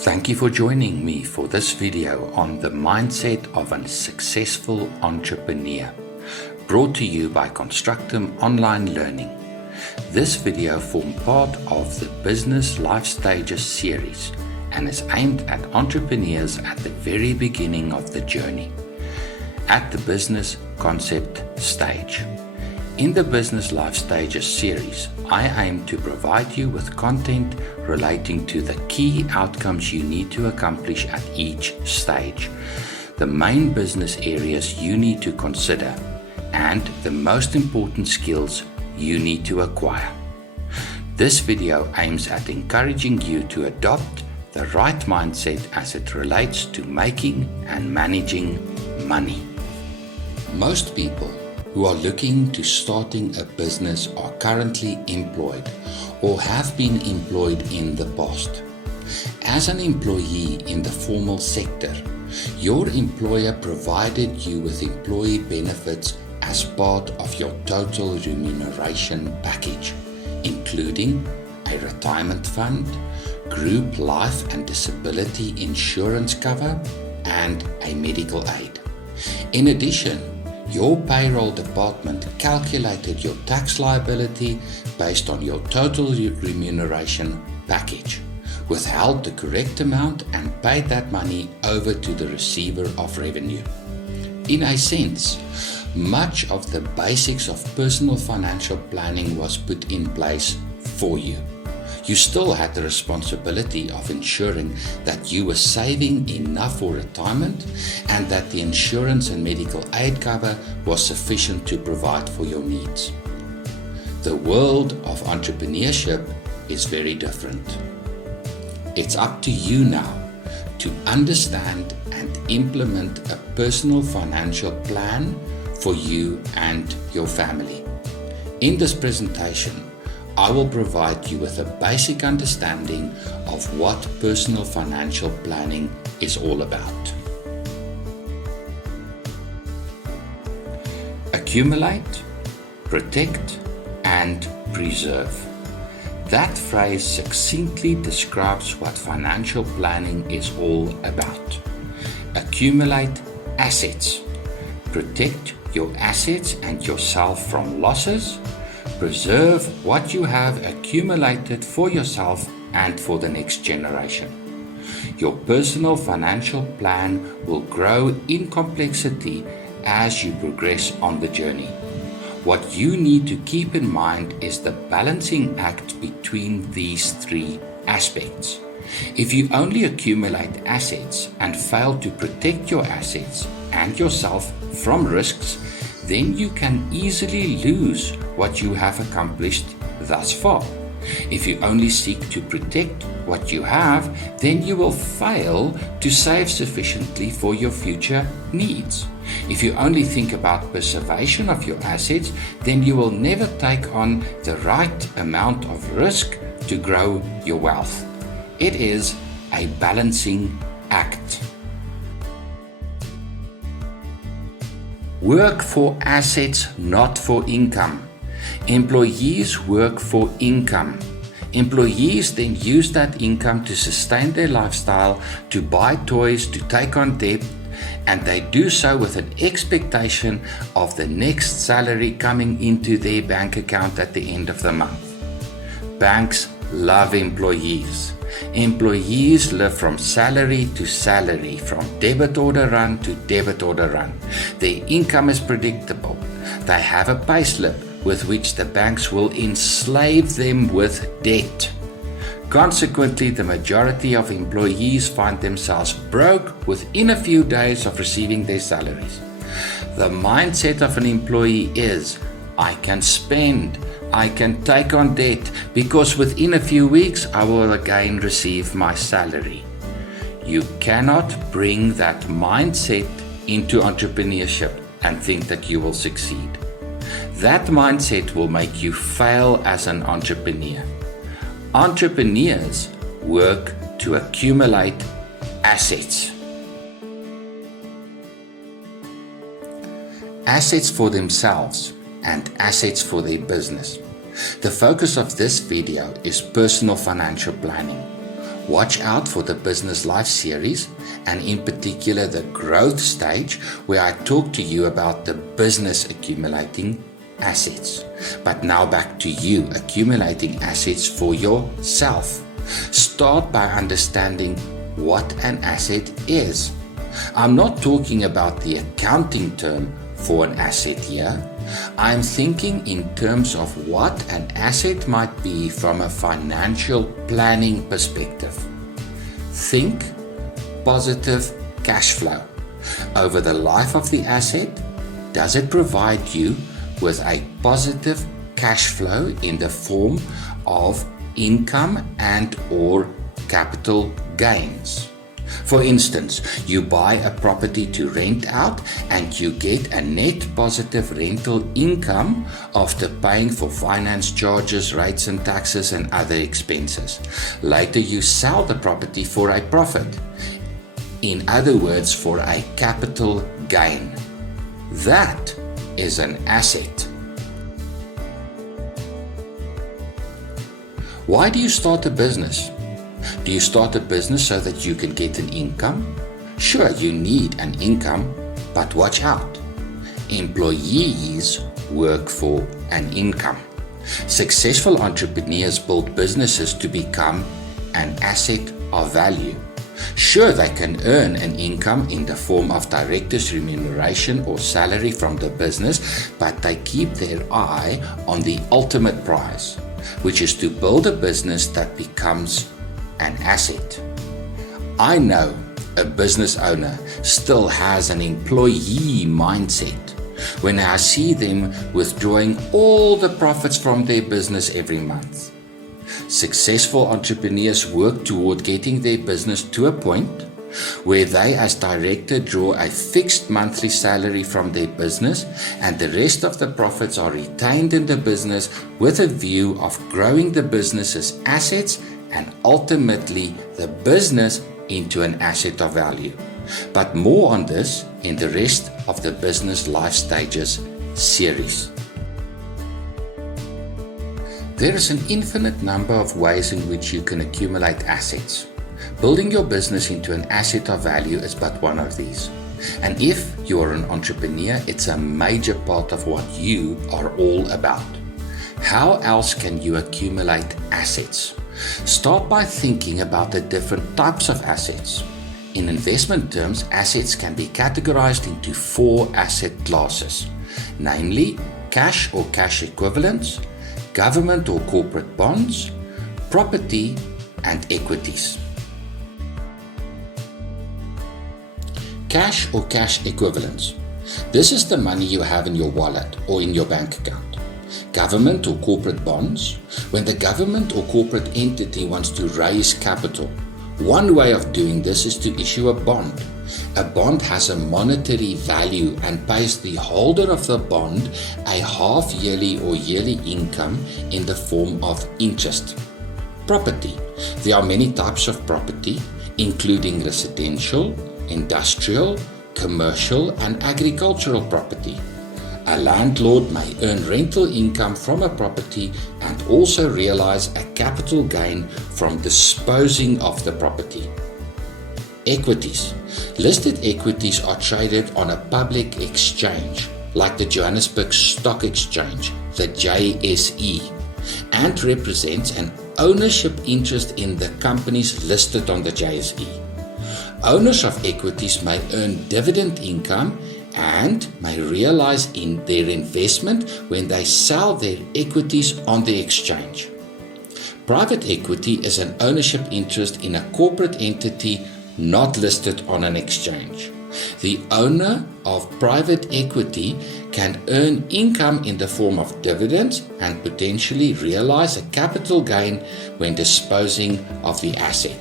Thank you for joining me for this video on the mindset of a successful entrepreneur, brought to you by Constructum Online Learning. This video forms part of the Business Life Stages series and is aimed at entrepreneurs at the very beginning of the journey, at the business concept stage. In the Business Life Stages series, I aim to provide you with content relating to the key outcomes you need to accomplish at each stage, the main business areas you need to consider, and the most important skills you need to acquire. This video aims at encouraging you to adopt the right mindset as it relates to making and managing money. Most people who are looking to starting a business are currently employed or have been employed in the past. As an employee in the formal sector, your employer provided you with employee benefits as part of your total remuneration package, including a retirement fund, group life and disability insurance cover, and a medical aid. In addition, your payroll department calculated your tax liability based on your total remuneration package, withheld the correct amount and paid that money over to the receiver of revenue. In a sense, much of the basics of personal financial planning was put in place for you. You still had the responsibility of ensuring that you were saving enough for retirement and that the insurance and medical aid cover was sufficient to provide for your needs. The world of entrepreneurship is very different. It's up to you now to understand and implement a personal financial plan for you and your family. In this presentation, I will provide you with a basic understanding of what personal financial planning is all about. Accumulate, protect, and preserve. That phrase succinctly describes what financial planning is all about. Accumulate assets. Protect your assets and yourself from losses. Preserve what you have accumulated for yourself and for the next generation. Your personal financial plan will grow in complexity as you progress on the journey. What you need to keep in mind is the balancing act between these three aspects. If you only accumulate assets and fail to protect your assets and yourself from risks, then you can easily lose what you have accomplished thus far. If you only seek to protect what you have, then you will fail to save sufficiently for your future needs. If you only think about preservation of your assets, then you will never take on the right amount of risk to grow your wealth. It is a balancing act. Work for assets, not for income. Employees work for income. Employees then use that income to sustain their lifestyle, to buy toys, to take on debt, and they do so with an expectation of the next salary coming into their bank account at the end of the month. Banks love employees. Employees live from salary to salary, from debit order run to debit order run. Their income is predictable. They have a payslip with which the banks will enslave them with debt. Consequently, the majority of employees find themselves broke within a few days of receiving their salaries. The mindset of an employee is, I can spend, I can take on debt, because within a few weeks I will again receive my salary. You cannot bring that mindset into entrepreneurship and think that you will succeed. That mindset will make you fail as an entrepreneur. Entrepreneurs work to accumulate assets. Assets for themselves and assets for their business. The focus of this video is personal financial planning. Watch out for the Business Life series, and in particular the growth stage, where I talk to you about the business accumulating assets. But now back to you accumulating assets for yourself. Start by understanding what an asset is. I'm not talking about the accounting term for an asset here. I'm thinking in terms of what an asset might be from a financial planning perspective. Think positive cash flow. Over the life of the asset, does it provide you with a positive cash flow in the form of income and or capital gains? For instance, you buy a property to rent out and you get a net positive rental income after paying for finance charges, rates and taxes and other expenses. Later you sell the property for a profit. In other words, for a capital gain. That is an asset. Why do you start a business? Do you start a business so that you can get an income? Sure, you need an income, but watch out. Employees work for an income. Successful entrepreneurs build businesses to become an asset of value. Sure, they can earn an income in the form of directors' remuneration or salary from the business, but they keep their eye on the ultimate prize, which is to build a business that becomes an asset. I know a business owner still has an employee mindset when I see them withdrawing all the profits from their business every month. Successful entrepreneurs work toward getting their business to a point where they as director draw a fixed monthly salary from their business and the rest of the profits are retained in the business with a view of growing the business's assets and ultimately the business into an asset of value. But more on this in the rest of the Business Life Stages series. There is an infinite number of ways in which you can accumulate assets. Building your business into an asset of value is but one of these. And if you are an entrepreneur, it's a major part of what you are all about. How else can you accumulate assets? Start by thinking about the different types of assets. In investment terms, assets can be categorized into 4 asset classes, namely cash or cash equivalents, government or corporate bonds, property, and equities. Cash or cash equivalents. This is the money you have in your wallet or in your bank account. Government or corporate bonds. When the government or corporate entity wants to raise capital, one way of doing this is to issue a bond. A bond has a monetary value and pays the holder of the bond a half-yearly or yearly income in the form of interest. Property. There are many types of property, including residential, industrial, commercial, and agricultural property. A landlord may earn rental income from a property and also realize a capital gain from disposing of the property. Equities. Listed equities are traded on a public exchange, like the Johannesburg Stock Exchange, the JSE, and represents an ownership interest in the companies listed on the JSE. Owners of equities may earn dividend income and may realize in their investment when they sell their equities on the exchange. Private equity is an ownership interest in a corporate entity not listed on an exchange. The owner of private equity can earn income in the form of dividends and potentially realize a capital gain when disposing of the asset.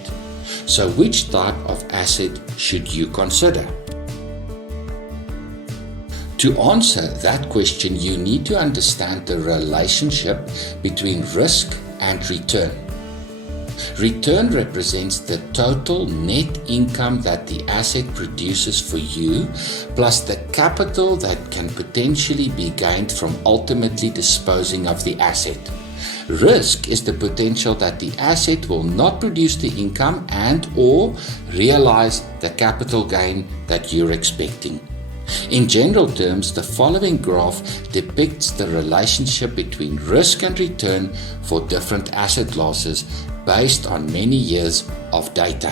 So which type of asset should you consider? To answer that question, you need to understand the relationship between risk and return. Return represents the total net income that the asset produces for you, plus the capital that can potentially be gained from ultimately disposing of the asset. Risk is the potential that the asset will not produce the income and/or realize the capital gain that you're expecting. In general terms, the following graph depicts the relationship between risk and return for different asset classes based on many years of data.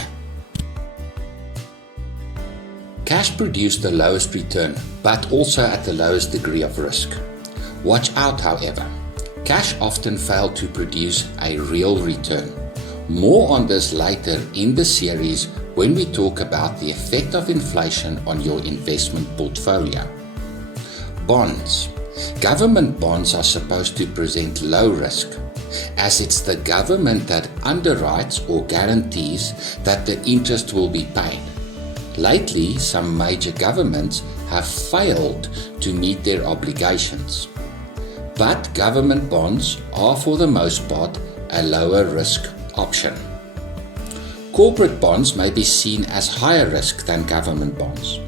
Cash produced the lowest return, but also at the lowest degree of risk. Watch out, however. Cash often failed to produce a real return. More on this later in the series when we talk about the effect of inflation on your investment portfolio. Bonds. Government bonds are supposed to present low risk, as it's the government that underwrites or guarantees that the interest will be paid. Lately, some major governments have failed to meet their obligations. But government bonds are for the most part a lower risk option. Corporate bonds may be seen as higher risk than government bonds.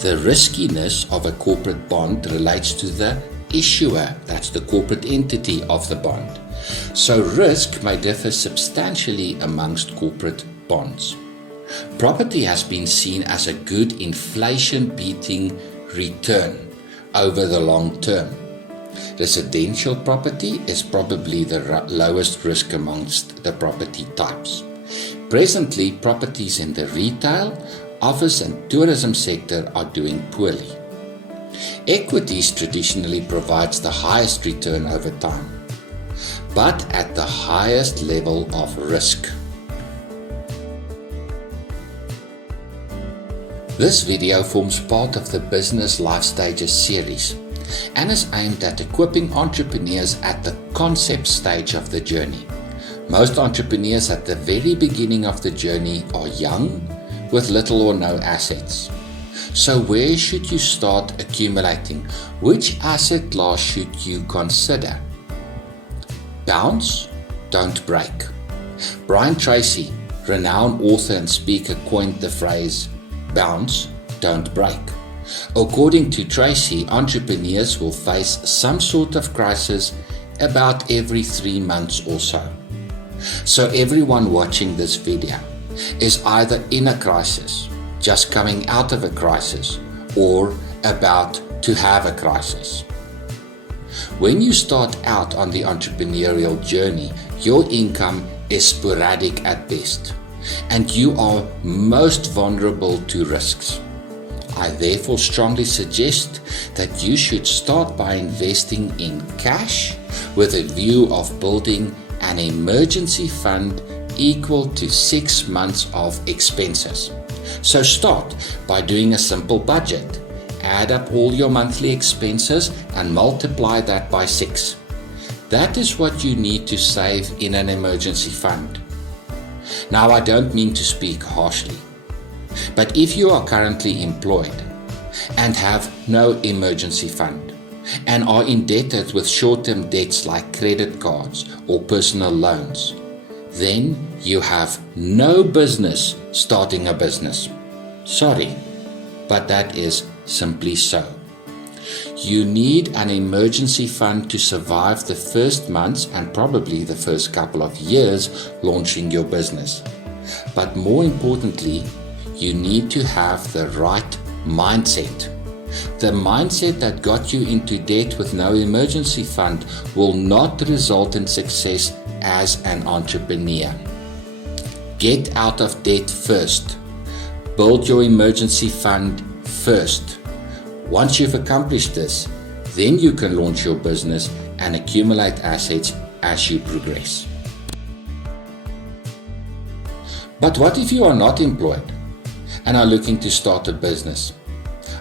The riskiness of a corporate bond relates to the issuer, that's the corporate entity of the bond. So risk may differ substantially amongst corporate bonds. Property has been seen as a good inflation-beating return over the long term. Residential property is probably the lowest risk amongst the property types. Presently, properties in the retail, office and tourism sector are doing poorly. Equities traditionally provides the highest return over time, but at the highest level of risk. This video forms part of the Business Life Stages series and is aimed at equipping entrepreneurs at the concept stage of the journey. Most entrepreneurs at the very beginning of the journey are young with little or no assets. So where should you start accumulating? Which asset class should you consider? Bounce, don't break. Brian Tracy, renowned author and speaker, coined the phrase, bounce, don't break. According to Tracy, entrepreneurs will face some sort of crisis about every 3 months or so. So everyone watching this video is either in a crisis, just coming out of a crisis, or about to have a crisis. When you start out on the entrepreneurial journey, your income is sporadic at best, and you are most vulnerable to risks. I therefore strongly suggest that you should start by investing in cash with a view of building an emergency fund equal to 6 months of expenses. So start by doing a simple budget. Add up all your monthly expenses and multiply that by 6. That is what you need to save in an emergency fund. Now, I don't mean to speak harshly, but if you are currently employed and have no emergency fund and are indebted with short-term debts like credit cards or personal loans, then you have no business starting a business. Sorry, but that is simply so. You need an emergency fund to survive the first months and probably the first couple of years launching your business. But more importantly, you need to have the right mindset. The mindset that got you into debt with no emergency fund will not result in success as an entrepreneur. Get out of debt first. Build your emergency fund first. Once you've accomplished this, then you can launch your business and accumulate assets as you progress. But what if you are not employed and are looking to start a business?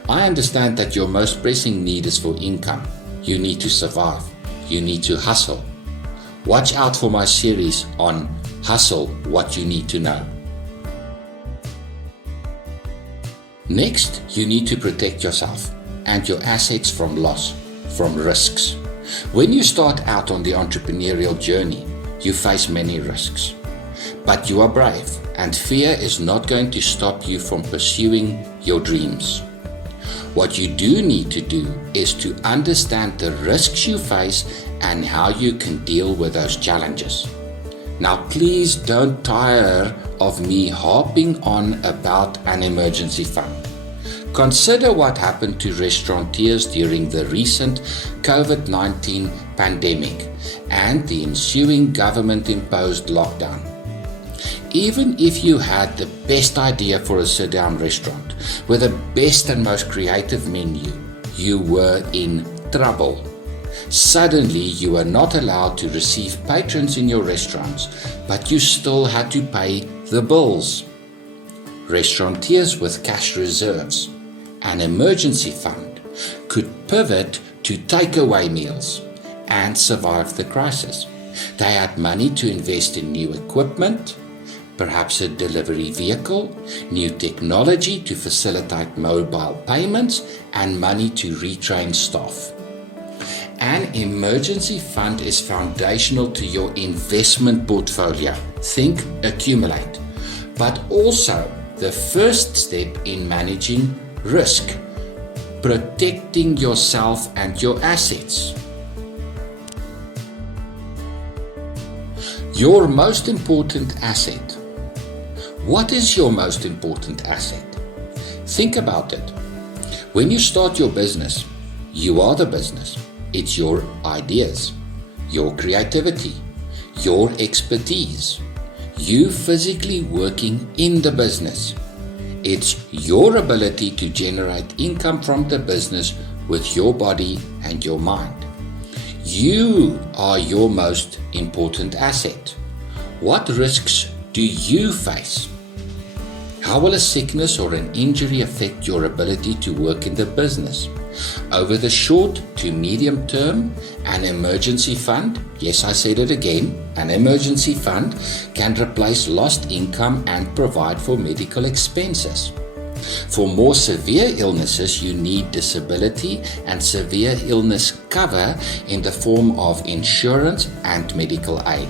I understand that your most pressing need is for income. You need to survive. You need to hustle. Watch out for my series on Hustle, What You Need to Know. Next, you need to protect yourself and your assets from loss, from risks. When you start out on the entrepreneurial journey, you face many risks. But you are brave, and fear is not going to stop you from pursuing your dreams. What you do need to do is to understand the risks you face and how you can deal with those challenges. Now, please don't tire of me harping on about an emergency fund. Consider what happened to restaurateurs during the recent COVID-19 pandemic and the ensuing government-imposed lockdown. Even if you had the best idea for a sit-down restaurant with the best and most creative menu, you were in trouble. Suddenly, you were not allowed to receive patrons in your restaurants, but you still had to pay the bills. Restaurateurs with cash reserves, an emergency fund, could pivot to takeaway meals and survive the crisis. They had money to invest in new equipment, perhaps a delivery vehicle, new technology to facilitate mobile payments, and money to retrain staff. An emergency fund is foundational to your investment portfolio. Think accumulate, but also the first step in managing risk, protecting yourself and your assets. Your most important asset. What is your most important asset? Think about it. When you start your business, you are the business. It's your ideas, your creativity, your expertise, you physically working in the business. It's your ability to generate income from the business with your body and your mind. You are your most important asset. What risks do you face? How will a sickness or an injury affect your ability to work in the business? Over the short to medium term, an emergency fund, yes, I said it again, an emergency fund can replace lost income and provide for medical expenses. For more severe illnesses, you need disability and severe illness cover in the form of insurance and medical aid.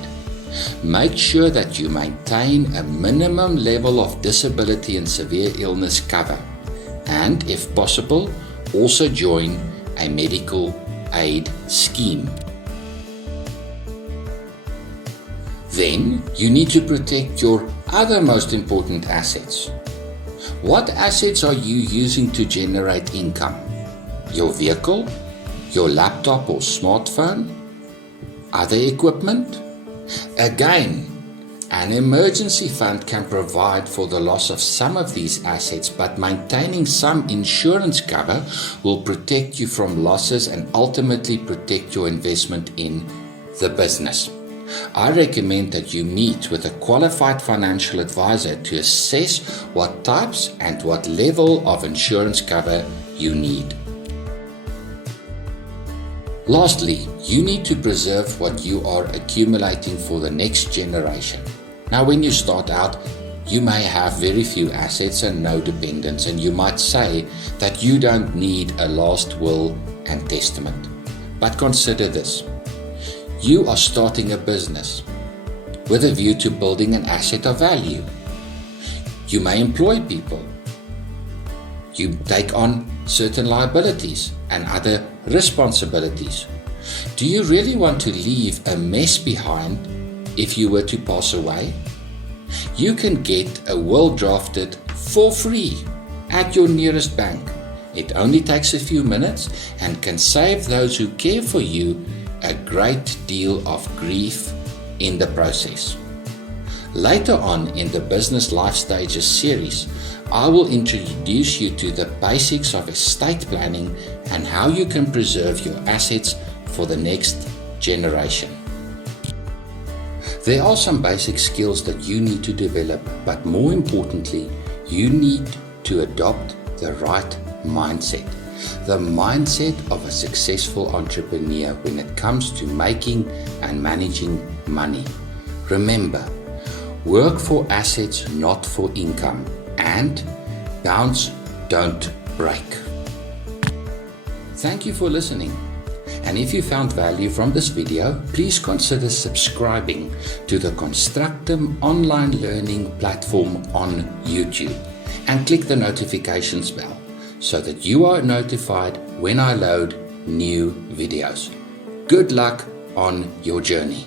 Make sure that you maintain a minimum level of disability and severe illness cover, and if possible, also join a medical aid scheme. Then you need to protect your other most important assets. What assets are you using to generate income? Your vehicle, your laptop or smartphone, other equipment? Again, an emergency fund can provide for the loss of some of these assets, but maintaining some insurance cover will protect you from losses and ultimately protect your investment in the business. I recommend that you meet with a qualified financial advisor to assess what types and what level of insurance cover you need. Lastly, you need to preserve what you are accumulating for the next generation. Now, when you start out, you may have very few assets and no dependents, and you might say that you don't need a last will and testament. But consider this. You are starting a business with a view to building an asset of value. You may employ people. You take on certain liabilities and other responsibilities. Do you really want to leave a mess behind if you were to pass away? You can get a will drafted for free at your nearest bank. It only takes a few minutes and can save those who care for you a great deal of grief in the process. Later on in the Business Life Stages series, I will introduce you to the basics of estate planning and how you can preserve your assets for the next generation. There are some basic skills that you need to develop, but more importantly, you need to adopt the right mindset. The mindset of a successful entrepreneur when it comes to making and managing money. Remember, work for assets, not for income, and bounce, don't break. Thank you for listening. And if you found value from this video, please consider subscribing to the Constructum online learning platform on YouTube and click the notifications bell so that you are notified when I load new videos. Good luck on your journey.